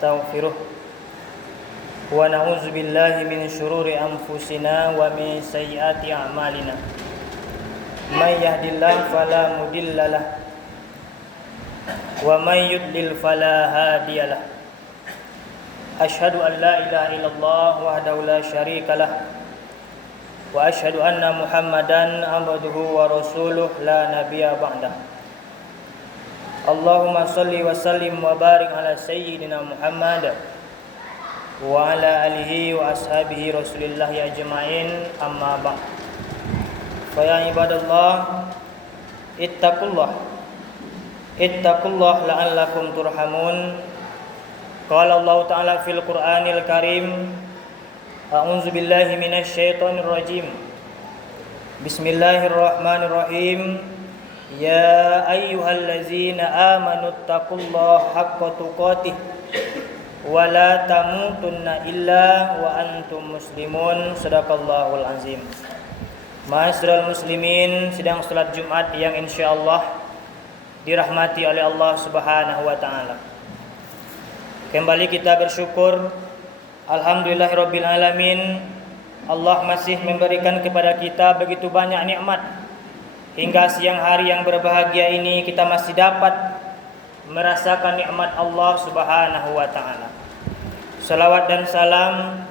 ونستغفره ونعوذ بالله من شرور أنفسنا ومن سيئات أعمالنا من يهد الله فلا مضل له ومن يضلل فلا هادي له أشهد أن لا إله إلا الله وحده لا شريك له وأشهد أن محمدا عبده ورسوله لا نبي بعده اللهم صل وسلم وبارك على سيدنا محمد وعلى آله وأصحابه رسول الله أجمعين أما بعد فيا عباد الله اتقوا الله لعلكم ترحمون قال الله تعالى في القرآن الكريم أعوذ بالله من الشيطان الرجيم بسم الله الرحمن الرحيم يا أيها الذين آمنوا اتقوا الله حق تقاته ولا تموتن إلا وأنتم مسلمون Sadaqallahul azim. Ma'asyiral muslimin, sedang salat Jumat yang insyaallah dirahmati oleh Allah Subhanahu wa taala. Kembali kita bersyukur, alhamdulillahirabbil alamin, Allah masih memberikan kepada kita begitu banyak nikmat. Hingga siang hari yang berbahagia ini kita masih dapat merasakan nikmat Allah Subhanahu wa taala. Salawat dan salam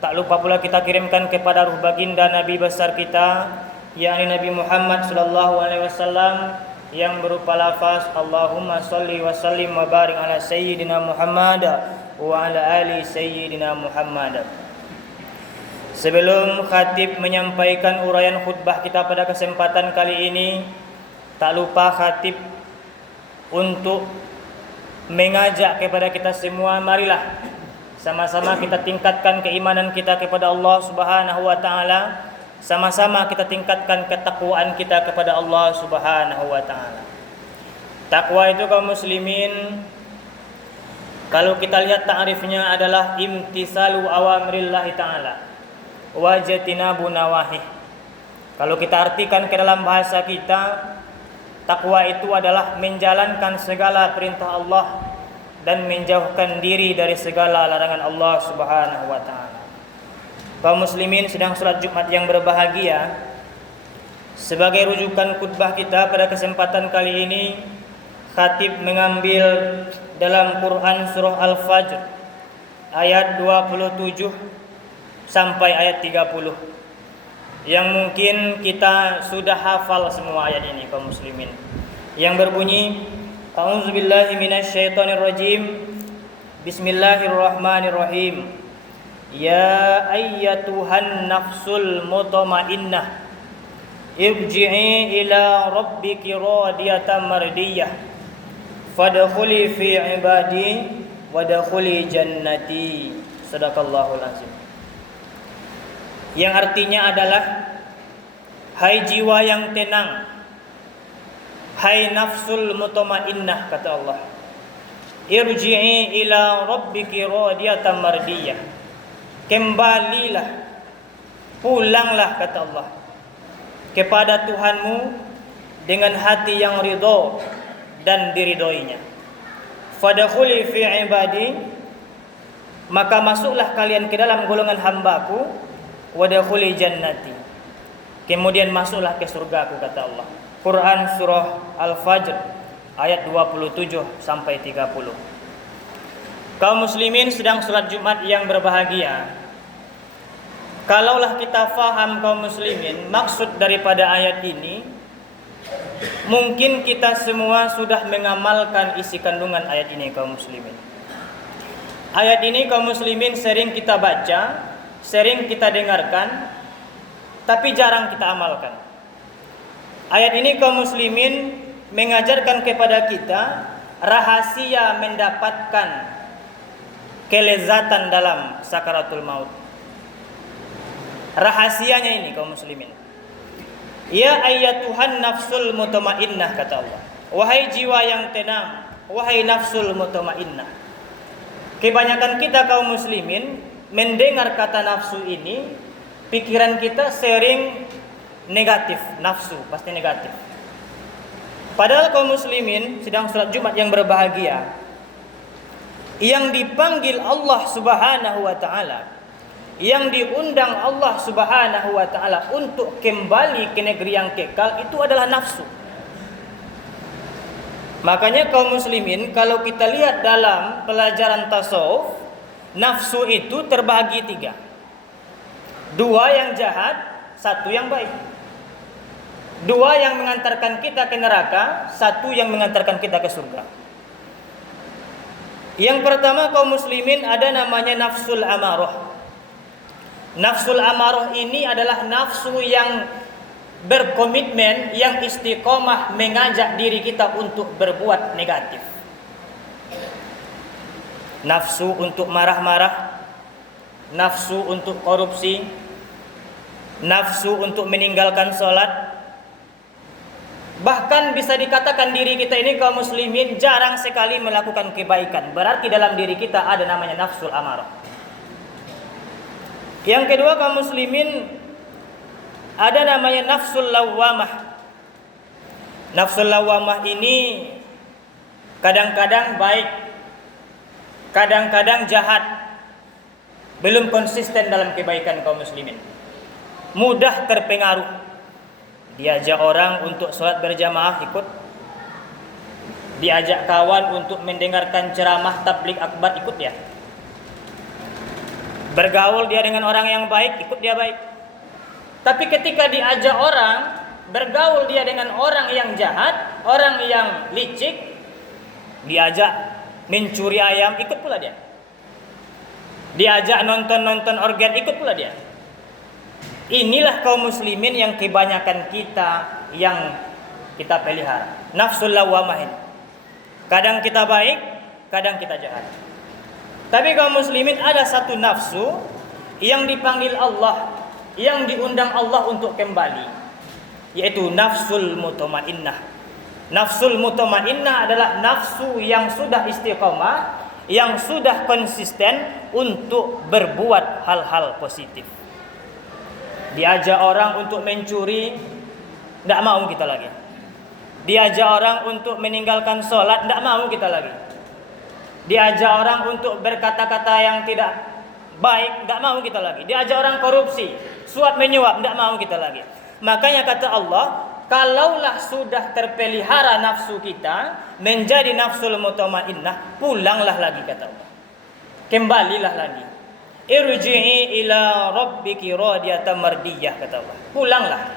tak lupa pula kita kirimkan kepada ruh baginda Nabi besar kita, yakni Nabi Muhammad sallallahu alaihi wasallam, yang berupa lafaz Allahumma shalli wa sallim wa barik ala sayyidina Muhammad wa ala ali sayyidina Muhammad. Sebelum khatib menyampaikan uraian khutbah kita pada kesempatan kali ini, tak lupa khatib untuk mengajak kepada kita semua, marilah sama-sama kita tingkatkan keimanan kita kepada Allah Subhanahu wa taala, sama-sama kita tingkatkan ketakwaan kita kepada Allah Subhanahu wa taala. Takwa itu kaum muslimin, kalau kita lihat ta'rifnya adalah imtisalu awamrillah taala wajatinabu nawahi. Kalau kita artikan ke dalam bahasa kita, takwa itu adalah menjalankan segala perintah Allah dan menjauhkan diri dari segala larangan Allah Subhanahu wa taala. Kaum muslimin sedang salat Jumat yang berbahagia, sebagai rujukan khutbah kita pada kesempatan kali ini, khatib mengambil dalam Quran surah Al-Fajr ayat 27 sampai ayat 30, yang mungkin kita sudah hafal semua ayat ini kaum muslimin, yang berbunyi A'udzubillahi minasyaitonirrajim Bismillahirrahmanirrahim Ya ayyatuhan nafsul mutmainnah irji'i ila rabbiki radiyatan mardiyah fadkhuli fi ibadi wadkhuli jannati. Sadaqallahul azim. Yang artinya adalah, hai jiwa yang tenang, hai nafsul mutmainnah, kata Allah, irji'i ila rabbiki radiyatan mardiyah, kembalilah, pulanglah, kata Allah, kepada Tuhanmu dengan hati yang ridho dan diridhoinya. Fadkhuli fi ibadi, maka masuklah kalian ke dalam golongan hambaku, wadkhuli jannati, kemudian masuklah ke surgaku, kata Allah. Quran surah Al-Fajr ayat 27 sampai 30. Kaum muslimin sedang salat Jumat yang berbahagia. Kalaulah kita faham kaum muslimin maksud daripada ayat ini, mungkin kita semua sudah mengamalkan isi kandungan ayat ini kaum muslimin. Ayat ini kaum muslimin sering kita baca, sering kita dengarkan, tapi jarang kita amalkan. Ayat ini kaum muslimin mengajarkan kepada kita rahasia mendapatkan kelezatan dalam sakaratul maut. Rahasianya ini kaum muslimin. Ya ayyatuhan nafsul mutmainnah, kata Allah. Wahai jiwa yang tenang, wahai nafsul mutmainnah. Kebanyakan kita kaum muslimin mendengar kata nafsu ini, pikiran kita sering negatif, nafsu pasti negatif. Padahal kaum muslimin sedang salat Jumat yang berbahagia, yang dipanggil Allah Subhanahu wa taala, yang diundang Allah Subhanahu wa taala untuk kembali ke negeri yang kekal, itu adalah nafsu. Makanya kaum muslimin, kalau kita lihat dalam pelajaran tasawuf, nafsu itu terbagi 3. 2 yang jahat, 1 yang baik. 2 yang mengantarkan kita ke neraka, 1 yang mengantarkan kita ke surga. Yang pertama kaum muslimin, ada namanya nafsul amarah. Nafsul amarah ini adalah nafsu yang berkomitmen, yang istiqomah mengajak diri kita untuk berbuat negatif. Nafsu untuk marah-marah, nafsu untuk korupsi, nafsu untuk meninggalkan sholat. Bahkan bisa dikatakan diri kita ini kaum muslimin jarang sekali melakukan kebaikan. Berarti dalam diri kita ada namanya nafsul amarah. Yang kedua kaum muslimin, ada namanya nafsul lawamah. Nafsul lawamah ini kadang-kadang baik, kadang-kadang jahat, belum konsisten dalam kebaikan kaum muslimin. Mudah terpengaruh. Diajak orang untuk sholat berjamaah, ikut. Diajak kawan untuk mendengarkan ceramah tabligh akbar, ikut dia. Bergaul dia dengan orang yang baik, ikut dia baik. Tapi ketika diajak orang, bergaul dia dengan orang yang jahat, orang yang licik, diajak mencuri ayam, ikut pula dia. Diajak nonton organ, ikut pula dia. Inilah kaum muslimin yang kebanyakan kita yang kita pelihara. Nafsul lawamah ini. Kadang kita baik, kadang kita jahat. Tapi kaum muslimin ada satu nafsu yang dipanggil Allah, yang diundang Allah untuk kembali, yaitu nafsul mutmainnah. Nafsul mutmainnah adalah nafsu yang sudah istiqomah, yang sudah konsisten untuk berbuat hal-hal positif. Diajak orang untuk mencuri, tidak mau kita lagi. Diajak orang untuk meninggalkan sholat, tidak mau kita lagi. Diajak orang untuk berkata-kata yang tidak baik, tidak mau kita lagi. Diajak orang korupsi, suap menyuap, tidak mau kita lagi. Makanya kata Allah, kalaulah sudah terpelihara nafsu kita menjadi nafsul mutmainnah, pulanglah lagi kata Allah. Kembalilah lagi. Irji'i ila rabbiki radiyatan mardiyah kata Allah. Pulanglah.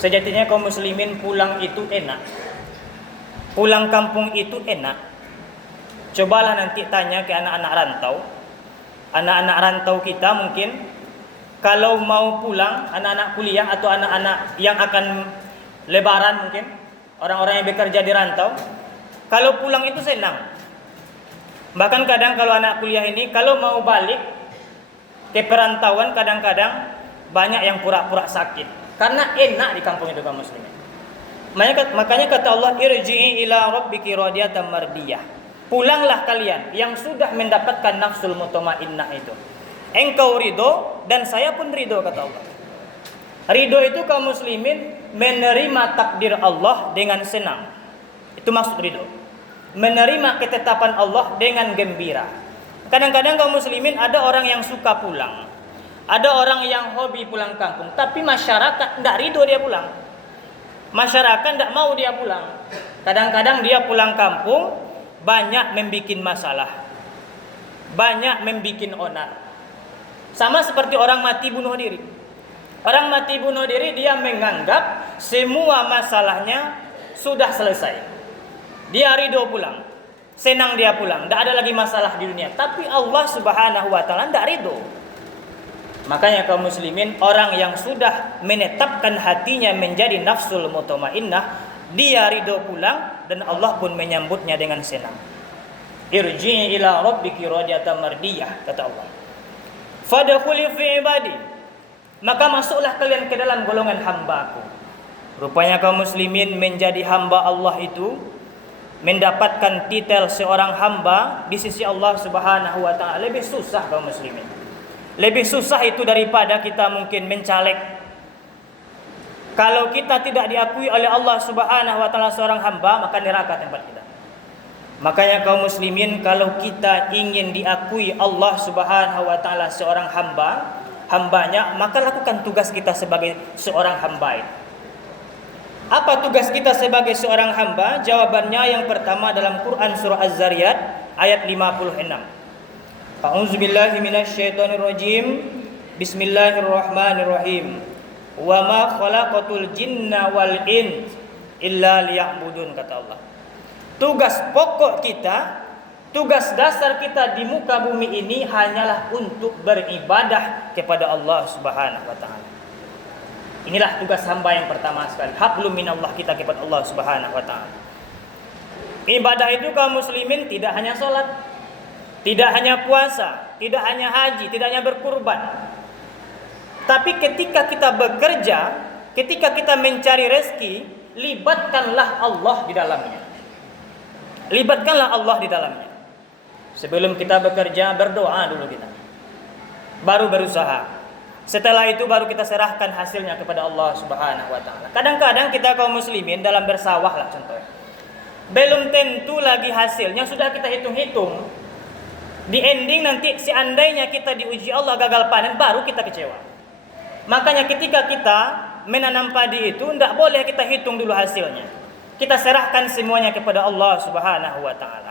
Sejatinya kaum muslimin pulang itu enak. Pulang kampung itu enak. Cobalah nanti tanya ke anak-anak rantau. Anak-anak rantau kita mungkin kalau mau pulang, anak-anak kuliah atau anak-anak yang akan lebaran mungkin, orang-orang yang bekerja di rantau, kalau pulang itu senang. Bahkan kadang kalau anak kuliah ini kalau mau balik ke perantauan, kadang-kadang banyak yang pura-pura sakit karena enak di kampung itu kaum muslimin. Makanya kata Allah, irji'i ila rabbiki radiyatan mardiyah. Pulanglah kalian yang sudah mendapatkan nafsul mutmainnah itu. Engkau ridho dan saya pun ridho kata Allah. Ridho itu kaum muslimin menerima takdir Allah dengan senang. Itu maksud ridho. Menerima ketetapan Allah dengan gembira. Kadang-kadang kaum muslimin ada orang yang suka pulang, ada orang yang hobi pulang kampung, tapi masyarakat tidak ridho dia pulang. Masyarakat tidak mau dia pulang. Kadang-kadang dia pulang kampung banyak membikin masalah, banyak membikin onar. Sama seperti orang mati bunuh diri. Orang mati bunuh diri dia menganggap semua masalahnya sudah selesai. Dia ridho pulang, senang dia pulang, tidak ada lagi masalah di dunia. Tapi Allah Subhanahu wa taala tidak ridho. Makanya kaum muslimin, orang yang sudah menetapkan hatinya menjadi nafsul mutmainnah, dia ridho pulang dan Allah pun menyambutnya dengan senang. Irji'i ila rabbiki radiyatan mardiyah kata Allah. Fadkhuli fi ibadi. Maka masuklah kalian ke dalam golongan hamba-Ku. Rupanya kaum muslimin menjadi hamba Allah itu, mendapatkan titel seorang hamba di sisi Allah Subhanahu wa taala lebih susah kaum muslimin. Lebih susah itu daripada kita mungkin mencaleg. Kalau kita tidak diakui oleh Allah Subhanahu wa taala seorang hamba, maka neraka tempat kita. Makanya kaum muslimin, kalau kita ingin diakui Allah Subhanahu wa taala seorang hambanya, maka lakukan tugas kita sebagai seorang hamba itu. Apa tugas kita sebagai seorang hamba? Jawabannya yang pertama dalam Quran surah Az-Zariyat ayat 56. A'udzubillahi minasyaitonirrajim. Bismillahirrahmanirrahim. Wa ma khalaqatul jinna wal ins illa liya'budun, kata Allah. Tugas pokok kita, tugas dasar kita di muka bumi ini hanyalah untuk beribadah kepada Allah Subhanahu wa taala. Inilah tugas hamba yang pertama sekali. Hablum minallah, kita kepada Allah Subhanahu wa taala. Ibadah itu kaum muslimin tidak hanya salat, tidak hanya puasa, tidak hanya haji, tidak hanya berkurban. Tapi ketika kita bekerja, ketika kita mencari rezeki, libatkanlah Allah di dalamnya. Libatkanlah Allah di dalamnya. Sebelum kita bekerja, berdoa dulu kita. Baru berusaha. Setelah itu baru kita serahkan hasilnya kepada Allah Subhanahu wa taala. Kadang-kadang kita kaum muslimin dalam bersawah lah contohnya, belum tentu lagi hasilnya sudah kita hitung-hitung. Di ending nanti seandainya kita diuji Allah gagal panen, baru kita kecewa. Makanya ketika kita menanam padi itu tidak boleh kita hitung dulu hasilnya. Kita serahkan semuanya kepada Allah Subhanahu wa taala.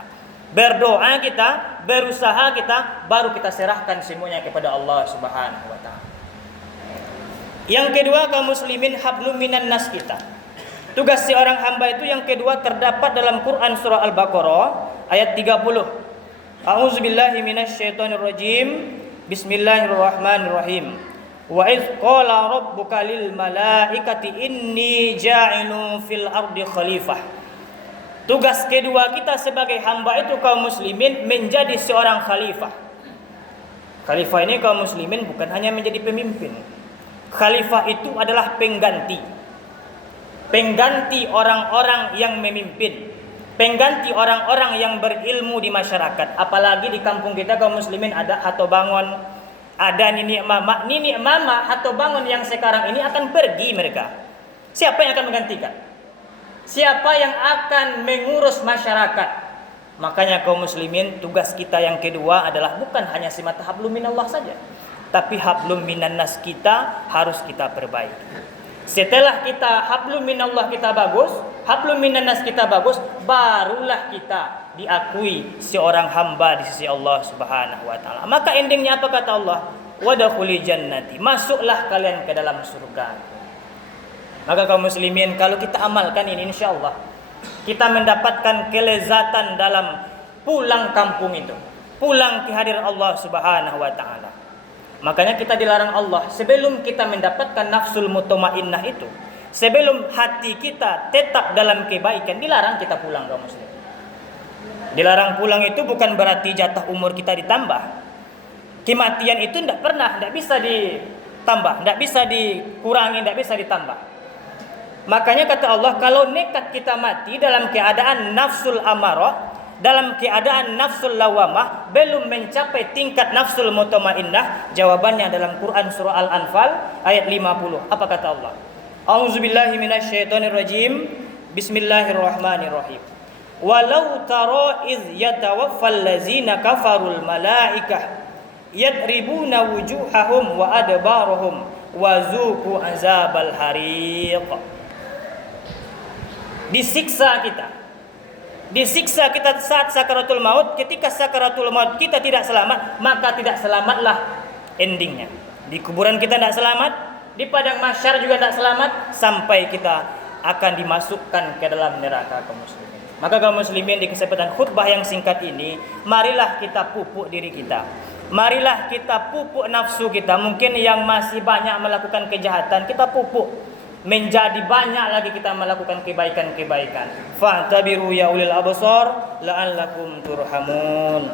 Berdoa kita, berusaha kita, baru kita serahkan semuanya kepada Allah Subhanahu wa taala. Yang kedua kaum muslimin, hablum minan nas kita. Tugas seorang hamba itu yang kedua terdapat dalam Quran surah Al-Baqarah ayat 30. A'udzubillahi minasyaitonirrajim. Bismillahirrahmanirrahim. Wa idz qala rabbuka lil malaikati inni ja'ilun fil ardi khalifah. Tugas kedua kita sebagai hamba itu kaum muslimin menjadi seorang khalifah. Khalifah ini kaum muslimin bukan hanya menjadi pemimpin. Khalifah itu adalah pengganti. Pengganti orang-orang yang memimpin. Pengganti orang-orang yang berilmu di masyarakat. Apalagi di kampung kita kaum muslimin ada Hato Bangun, ada Nini Mama. Nini Mama Hato Bangun yang sekarang ini akan pergi mereka. Siapa yang akan menggantikan? Siapa yang akan mengurus masyarakat? Makanya kaum muslimin, tugas kita yang kedua adalah bukan hanya semata hablum minallah saja, tapi hablum minan nas kita harus kita perbaiki. Setelah kita hablum minallah kita bagus, hablum minan nas kita bagus, barulah kita diakui seorang hamba di sisi Allah Subhanahu wa taala. Maka endingnya apa kata Allah? Wadkhuli jannati, masuklah kalian ke dalam surga. Maka kaum muslimin, kalau kita amalkan ini, insyaallah kita mendapatkan kelezatan dalam pulang kampung itu, pulang ke hadirat Allah Subhanahu wa taala. Makanya kita dilarang Allah, sebelum kita mendapatkan nafsul mutmainnah itu, sebelum hati kita tetap dalam kebaikan, dilarang kita pulang kaum muslimin. Dilarang pulang itu bukan berarti jatah umur kita ditambah. Kematian itu tidak bisa ditambah, tidak bisa dikurangi, tidak bisa ditambah. Makanya kata Allah, kalau nekat kita mati dalam keadaan nafsul amarah, dalam keadaan nafsul lawamah, belum mencapai tingkat nafsul mutmainnah, jawabannya dalam Quran surah Al-Anfal ayat 50. Apa kata Allah? A'udzubillahi minasyaitonirrajim. Bismillahirrahmanirrahim. Walau tara iz yatawaffal ladzina kafarul malaikah yadribuna wujuhahum wa adbarahum wa zuqu azabal hariq. Disiksa kita saat sakaratul maut. Ketika sakaratul maut kita tidak selamat, maka tidak selamatlah endingnya. Di kuburan kita tidak selamat, di padang mahsyar juga tidak selamat, sampai kita akan dimasukkan ke dalam neraka kaum muslimin. Maka kaum muslimin, di kesempatan khutbah yang singkat ini, marilah kita pupuk diri kita. Marilah kita pupuk nafsu kita. Mungkin yang masih banyak melakukan kejahatan, kita pupuk menjadi banyak lagi kita melakukan kebaikan-kebaikan. Fa'tabiru ya ulil absar la'allakum turhamun.